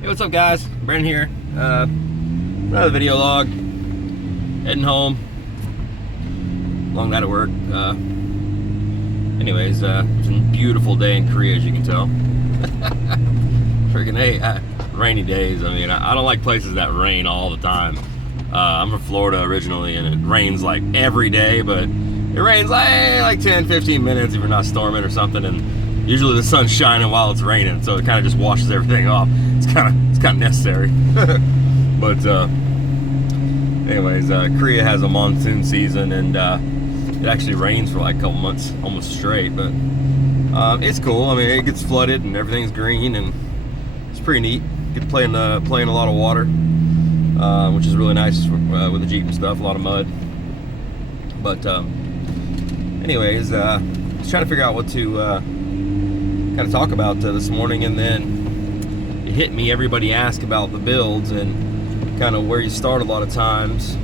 Hey, what's up, guys? Brandon here. Another video log. Heading home. Long night at work. Anyways, it's a beautiful day in Korea, as you can tell. Freaking hey, rainy days. I mean, I don't like places that rain all the time. I'm from Florida originally, and it rains like every day, but it rains like 10-15 minutes if you're not storming or something, and usually the sun's shining while it's raining, so it kind of just washes everything off. It's kind of necessary. But anyways, Korea has a monsoon season, and it actually rains for like a couple months almost straight, but it's cool. I mean, it gets flooded and everything's green, and it's pretty neat. Get to play in a lot of water, which is really nice with the Jeep and stuff. A lot of mud. But anyways, just trying to figure out what to kind of talk about this morning, and then it hit me. Everybody asked about the builds and kind of where you start a lot of times.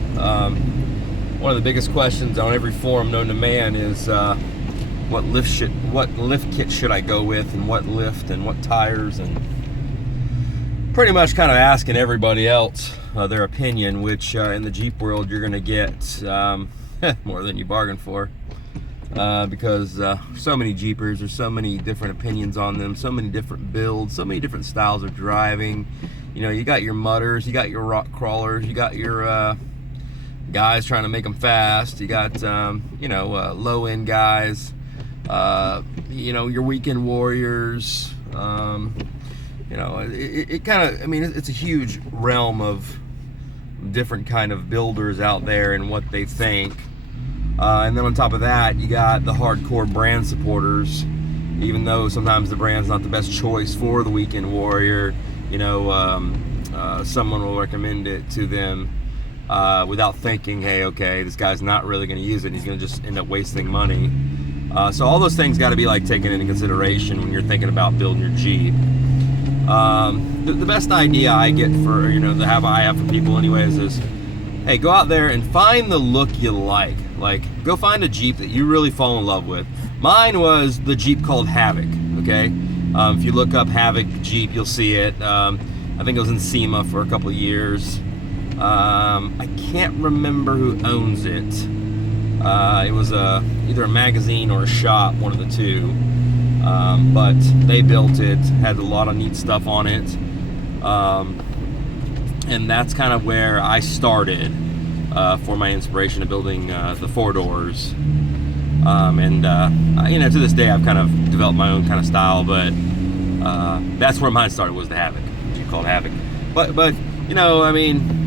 One of the biggest questions on every forum known to man is what lift kit should I go with, and what lift and what tires, and pretty much kind of asking everybody else their opinion, which in the Jeep world you're going to get more than you bargained for, because so many Jeepers, there's so many different opinions on them, so many different builds, so many different styles of driving. You know, you got your mudders, you got your rock crawlers, you got your guys trying to make them fast, you got low end guys, your weekend warriors. It kind of, I mean, it's a huge realm of different kind of builders out there and what they think. And then on top of that, you got the hardcore brand supporters, even though sometimes the brand's not the best choice for the weekend warrior. Someone will recommend it to them without thinking, hey, okay, this guy's not really going to use it, and he's going to just end up wasting money. So all those things got to be like taken into consideration when you're thinking about building your Jeep. The best idea I get for, I have for people anyways is, hey, go out there and find the look you like. Like, go find a Jeep that you really fall in love with. Mine was the Jeep called Havoc, okay? If you look up Havoc Jeep, you'll see it. I think it was in SEMA for a couple of years. I can't remember who owns it. It was either a magazine or a shop, one of the two. But they built it, had a lot of neat stuff on it. And that's kind of where I started for my inspiration of building the four doors. To this day I've kind of developed my own kind of style, but that's where mine started, was the Havoc, Jeep called Havoc. But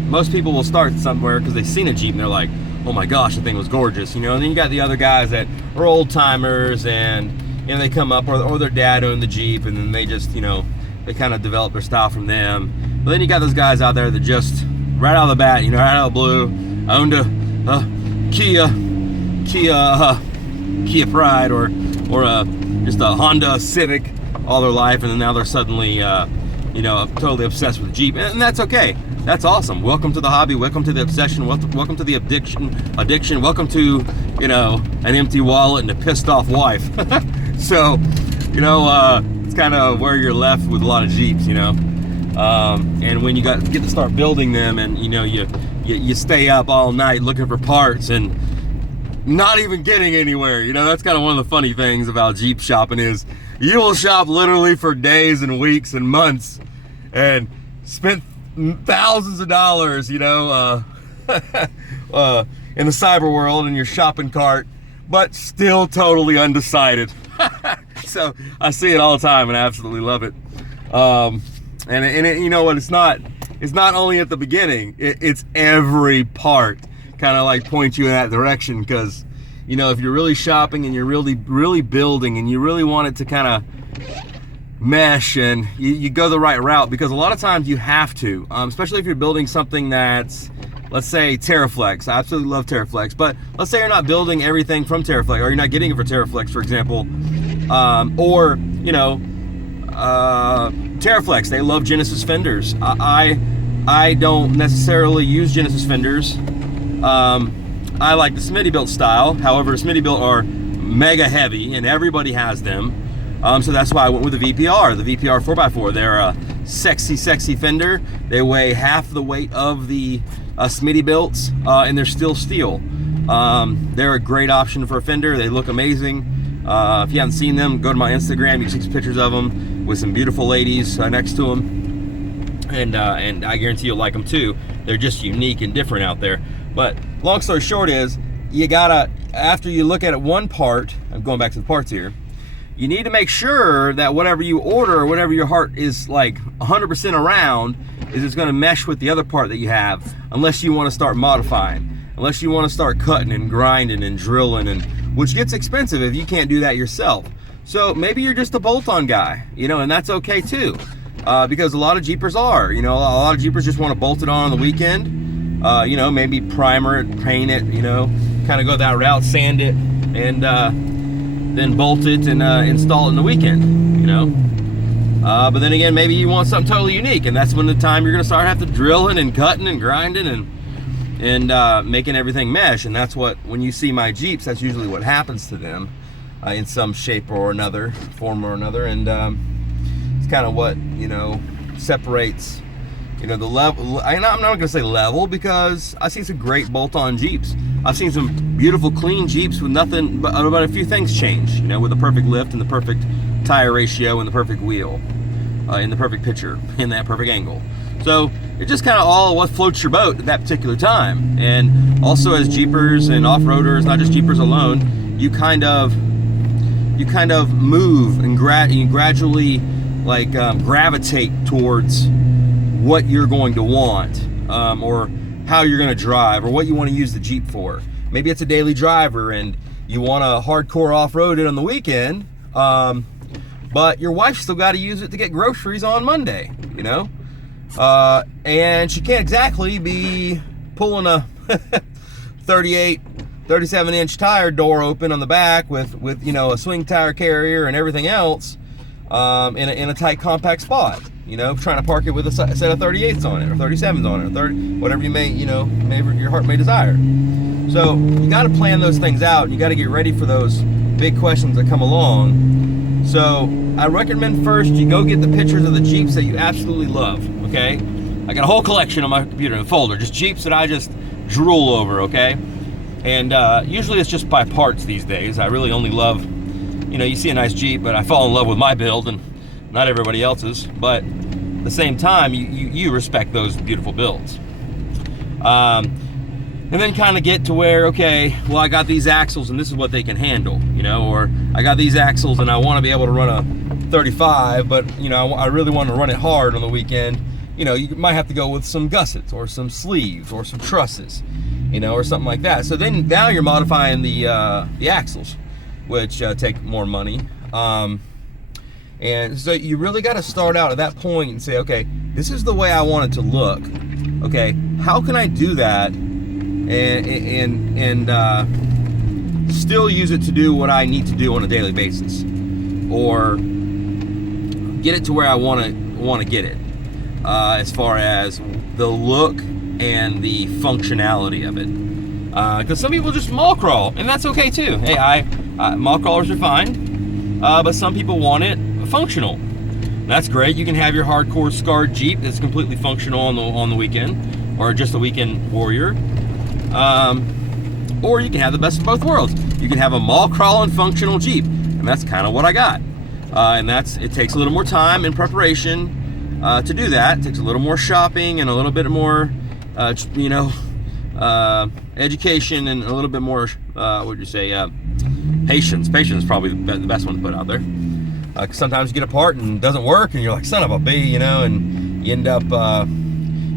most people will start somewhere because they've seen a Jeep and they're like, oh my gosh, the thing was gorgeous, and then you got the other guys that are old timers, and they come up, or their dad owned the Jeep, and then they just, they kind of develop their style from them. But then you got those guys out there that just, right out of the bat, right out of the blue, owned a Kia Pride, or just a Honda Civic all their life, and then now they're suddenly, totally obsessed with Jeep, and that's okay. That's awesome. Welcome to the hobby. Welcome to the obsession. Welcome to the addiction. Welcome to, an empty wallet and a pissed off wife. So, it's kind of where you're left with a lot of Jeeps, and when you get to start building them, and you stay up all night looking for parts and not even getting anywhere. That's kind of one of the funny things about Jeep shopping is you will shop literally for days and weeks and months and spend thousands of dollars, in the cyber world in your shopping cart, but still totally undecided. So I see it all the time, and I absolutely love it. You know what? It's not only at the beginning. It's every part kind of like points you in that direction, because if you're really shopping and you're really building and you really want it to kind of mesh, and you go the right route, because a lot of times you have to, especially if you're building something that's, let's say, TerraFlex. I absolutely love TerraFlex, but let's say you're not building everything from TerraFlex, or you're not getting it for TerraFlex, for example, TerraFlex, they love Genesis fenders. I don't necessarily use Genesis fenders. I like the Smittybilt style. However, Smittybilt are mega heavy, and everybody has them. So that's why I went with the VPR 4x4. sexy fender. They weigh half the weight of the Smitty belts, and they're still steel. They're a great option for a fender. They look amazing. If you haven't seen them, go to my Instagram. You can see some pictures of them with some beautiful ladies next to them, and I guarantee you'll like them too. They're just unique and different out there. But long story short is, you gotta, after you look at it one part, I'm going back to the parts here, you need to make sure that whatever you order or whatever your heart is like 100% around is it's going to mesh with the other part that you have, unless you want to start modifying, unless you want to start cutting and grinding and drilling, and which gets expensive if you can't do that yourself. So maybe you're just a bolt-on guy, you know, and that's okay too, because a lot of Jeepers are, you know, a lot of Jeepers just want to bolt it on the weekend, you know, maybe primer it, paint it, you know, kind of go that route, sand it, and then bolt it and install it in the weekend, you know. But then again, maybe you want something totally unique, and that's when the time you're gonna start having to drilling and cutting and grinding and making everything mesh. And that's what, when you see my Jeeps, that's usually what happens to them in some shape or another, form or another. And it's kind of what, you know, separates, you know, the level. I'm not gonna say level, because I've seen some great bolt-on Jeeps. I've seen some beautiful clean Jeeps with nothing but a few things change, you know, with the perfect lift and the perfect tire ratio and the perfect wheel, in the perfect picture, in that perfect angle. So it's just kind of all what floats your boat at that particular time. And also, as Jeepers and off-roaders, not just Jeepers alone, you kind of move and you gradually like gravitate towards what you're going to want, or how you're going to drive, or what you want to use the Jeep for. Maybe it's a daily driver and you want to hardcore off-road it on the weekend, but your wife's still got to use it to get groceries on Monday, you know, and she can't exactly be pulling a 37-inch tire door open on the back with you know, a swing tire carrier and everything else, in a tight compact spot, you know, trying to park it with a set of 38s on it, or 37s on it, or 30, whatever you may, you know, maybe your heart may desire. So you got to plan those things out. You got to get ready for those big questions that come along. So I recommend first you go get the pictures of the Jeeps that you absolutely love, okay? I got a whole collection on my computer in a folder, just Jeeps that I just drool over, okay? And usually it's just by parts these days. I really only love, you know, you see a nice Jeep, but I fall in love with my build and not everybody else's. But at the same time, you respect those beautiful builds. And then kind of get to where, okay, well, I got these axles and this is what they can handle, you know, or I got these axles and I want to be able to run a 35, but, you know, I really want to run it hard on the weekend. You know, you might have to go with some gussets or some sleeves or some trusses, you know, or something like that. So then now you're modifying the axles, which take more money. And so you really got to start out at that point and say, okay, this is the way I want it to look. Okay, how can I do that and still use it to do what I need to do on a daily basis, or get it to where I want to get it, as far as the look and the functionality of it. Because some people just mall crawl, and that's okay too. Hey, mall crawlers are fine, but some people want it functional. That's great. You can have your hardcore scarred Jeep that's completely functional on the weekend, or just a weekend warrior. Or you can have the best of both worlds. You can have a mall crawling functional Jeep, and that's kind of what I got. And it takes a little more time and preparation to do that. It takes a little more shopping and a little bit more, you know, education, and a little bit more, what would you say, patience. Patience is probably the best one to put out there. 'Cause sometimes you get a part and it doesn't work, and you're like, son of a bee, you know, and you end up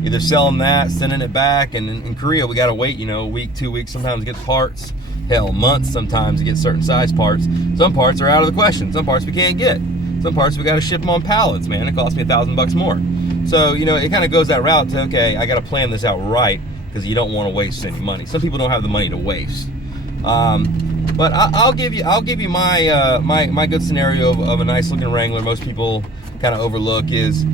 either selling that, sending it back. And in Korea, we gotta wait, you know, a week, 2 weeks sometimes to get the parts. Hell, months sometimes to get certain size parts. Some parts are out of the question. Some parts we can't get. Some parts we gotta ship them on pallets, man. It costs me $1,000 more. So, you know, it kind of goes that route to, okay, I gotta plan this out right, because you don't want to waste any money. Some people don't have the money to waste. But I'll give you my my good scenario of a nice looking Wrangler. Most people kind of overlook is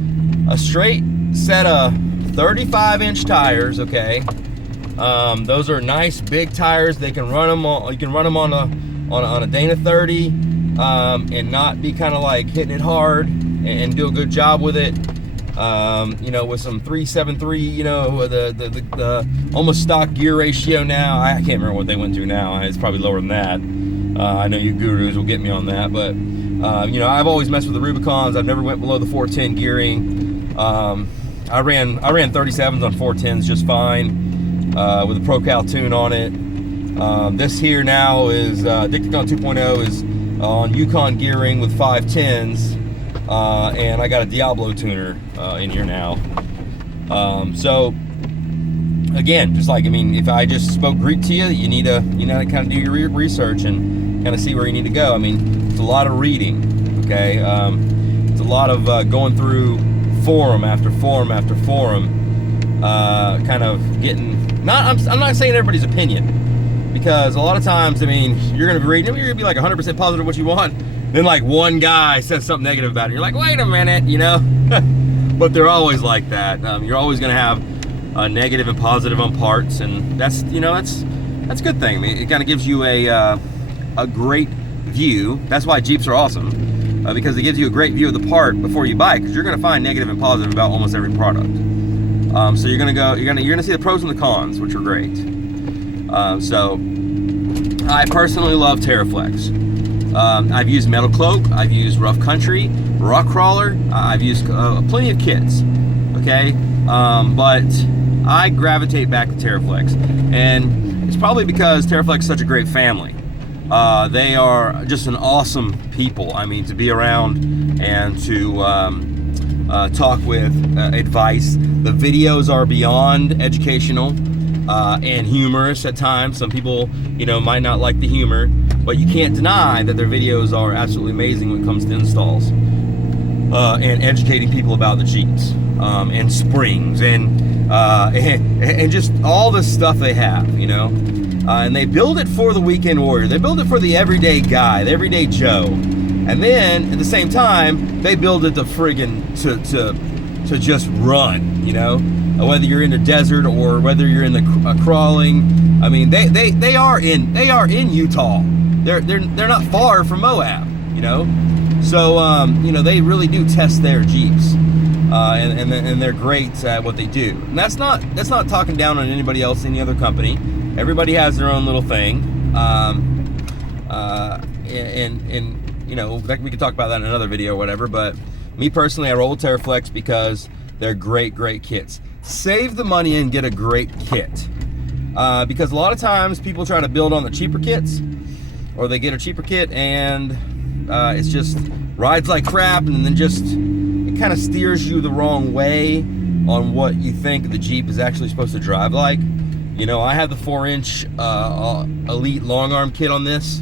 a straight set of 35-inch tires. Okay, those are nice big tires. They can run them on. You can run them on a Dana 30, and not be kind of like hitting it hard, and do a good job with it. You know, with some 373, you know, the almost stock gear ratio now. I can't remember what they went to now. It's probably lower than that. I know you gurus will get me on that, but you know, I've always messed with the Rubicons. I've never went below the 410 gearing. I ran 37s on 410s just fine with a ProCal tune on it. This here now is Dicticon 2.0 is on Yukon gearing with 510s. And I got a Diablo tuner in here now. So again, just like, I mean, if I just spoke Greek to you, you need to kind of do your research and kind of see where you need to go. I mean, it's a lot of reading, okay? It's a lot of going through forum after forum after forum, kind of getting, I'm not saying everybody's opinion, because a lot of times, I mean, you're going to be reading, you're going to be like 100% positive what you want. Then like one guy says something negative about it. You're like, wait a minute, you know? But they're always like that. You're always gonna have a negative and positive on parts, and that's, you know, that's a good thing. I mean, it kind of gives you a great view. That's why Jeeps are awesome, because it gives you a great view of the part before you buy it, because you're gonna find negative and positive about almost every product. So you're gonna see the pros and the cons, which are great. So I personally love TerraFlex. I've used Metal Cloak, I've used Rough Country, Rock Crawler, I've used plenty of kits, okay? But I gravitate back to TerraFlex, and it's probably because TerraFlex is such a great family. They are just an awesome people. I mean, to be around and to talk with, advice. The videos are beyond educational and humorous at times. Some people, you know, might not like the humor, but you can't deny that their videos are absolutely amazing when it comes to installs and educating people about the Jeeps and springs and just all the stuff they have, you know. And they build it for the weekend warrior. They build it for the everyday guy, the everyday Joe. And then at the same time, they build it to friggin' to just run, you know. Whether you're in the desert or whether you're in the crawling. I mean, they are in Utah. They're not far from Moab, you know. So you know, they really do test their Jeeps, and they're great at what they do. And that's not talking down on anybody else, any other company. Everybody has their own little thing, and you know, we could talk about that in another video or whatever. But me personally, I roll with TerraFlex because they're great kits. Save the money and get a great kit, because a lot of times people try to build on the cheaper kits, or they get a cheaper kit and it's just rides like crap, and then just it kind of steers you the wrong way on what you think the Jeep is actually supposed to drive like. You know, I have the 4-inch Elite long arm kit on this,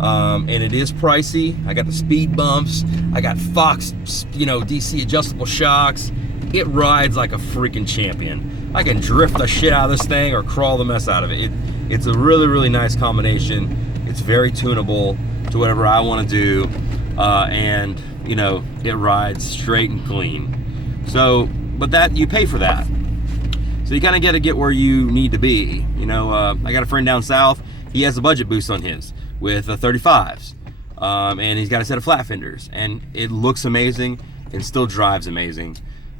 and it is pricey. I got the speed bumps, I got Fox, you know, DC adjustable shocks. It rides like a freaking champion. I can drift the shit out of this thing or crawl the mess out of it. It's a really nice combination. It's very tunable to whatever I want to do, and you know, it rides straight and clean. So, but that, you pay for that. So you kind of got to get where you need to be. You know, I got a friend down south. He has a budget boost on his with 35s, and he's got a set of flat fenders, and it looks amazing and still drives amazing.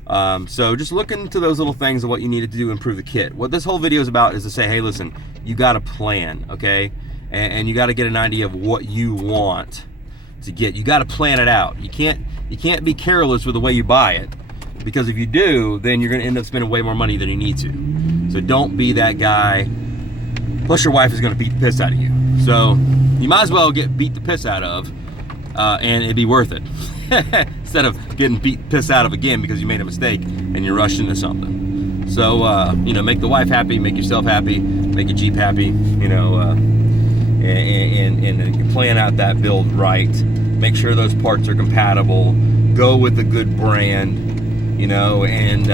So just look into those little things of what you needed to do to improve the kit. What this whole video is about is to say, hey, listen, you got to plan, okay? And you got to get an idea of what you want to get. You got to plan it out. You can't be careless with the way you buy it, because if you do, then you're going to end up spending way more money than you need to. So don't be that guy. Plus your wife is going to beat the piss out of you. So you might as well get beat the piss out of, and it'd be worth it. Instead of getting beat the piss out of again because you made a mistake and you're rushed into something. So, you know, make the wife happy, make yourself happy, make your Jeep happy, you know, and plan out that build right. Make sure those parts are compatible. Go with a good brand, you know, and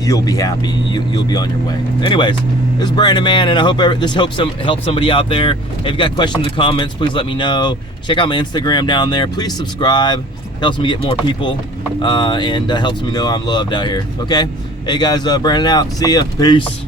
you'll be happy. You'll be on your way. Anyways, this is Brandon, man, and I hope this helps somebody out there. If you've got questions or comments, please let me know. Check out my Instagram down there. Please subscribe. Helps me get more people, and helps me know I'm loved out here. Okay? Hey guys, Brandon out. See ya. Peace.